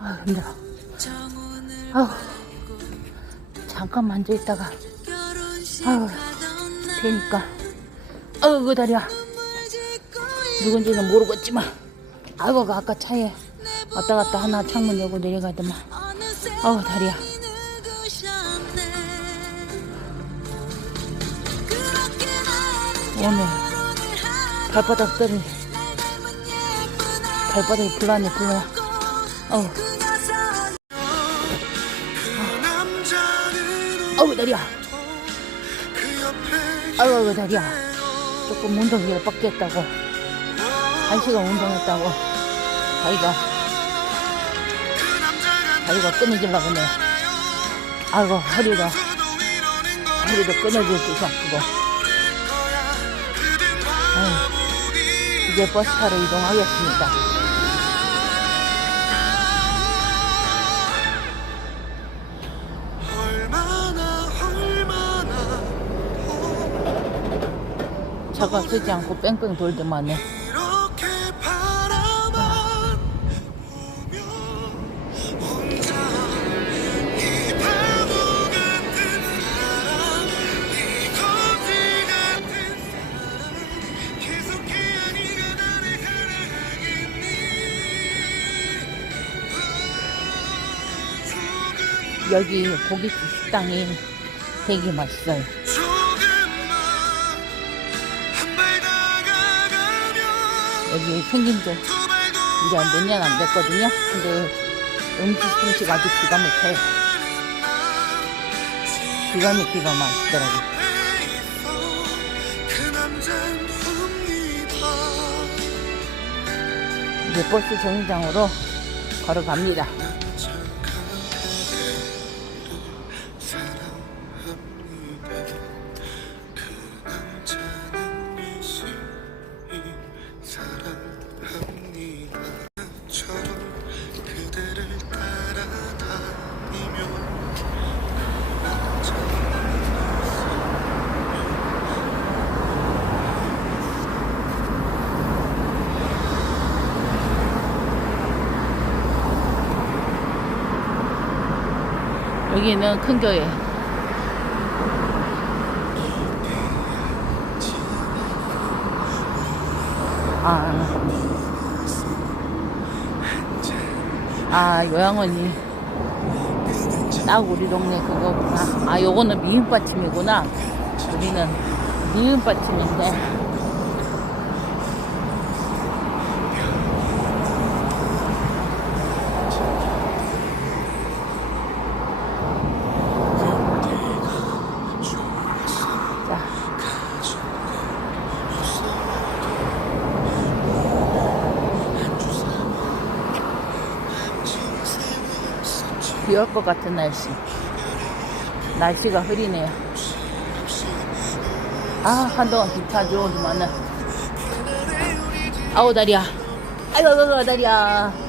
아 힘들어. 아우 잠깐만 앉아 있다가 아우 되니까. 아우 그 다리야. 누군지는 모르겠지만 아이고 그 아까 차에 왔다 갔다 하나 창문 열고 내려가더만. 아우 다리야. 오늘 발바닥들이 발바닥이 불나네 불나 어우. 아우 다리야. 아우 다리야. 조금 운동을 빡게 했다고. 한 시간 운동했다고. 다리가. 다리가 끊어질라 그네. 아이고 허리가. 허리도 끊어질 듯이 아프고. 아유, 이제 버스 타러 이동하겠습니다 차가 서지 않고 뺑뺑 네가 나를 사랑하겠니 조금만 여기 고깃집 식당이 되게 맛있어요 여기 생긴 지 이제 몇 년 안 됐거든요. 근데 음식 솜씨가 아주 기가 막혀요. 기가 막히가 맛있더라고요. 이제 버스 정류장으로 걸어갑니다 여기는 큰 교회 아, 아 요양원이 딱 우리 동네 그거구나. 아 요거는 미음받침이구나. 우리는 미음받침인데 비 올 것 같은 날씨. 날씨가 흐리네요. 아, 한동안 기차 좋으지만은. 아우, 다리야. 아이고, 아이고, 다리야.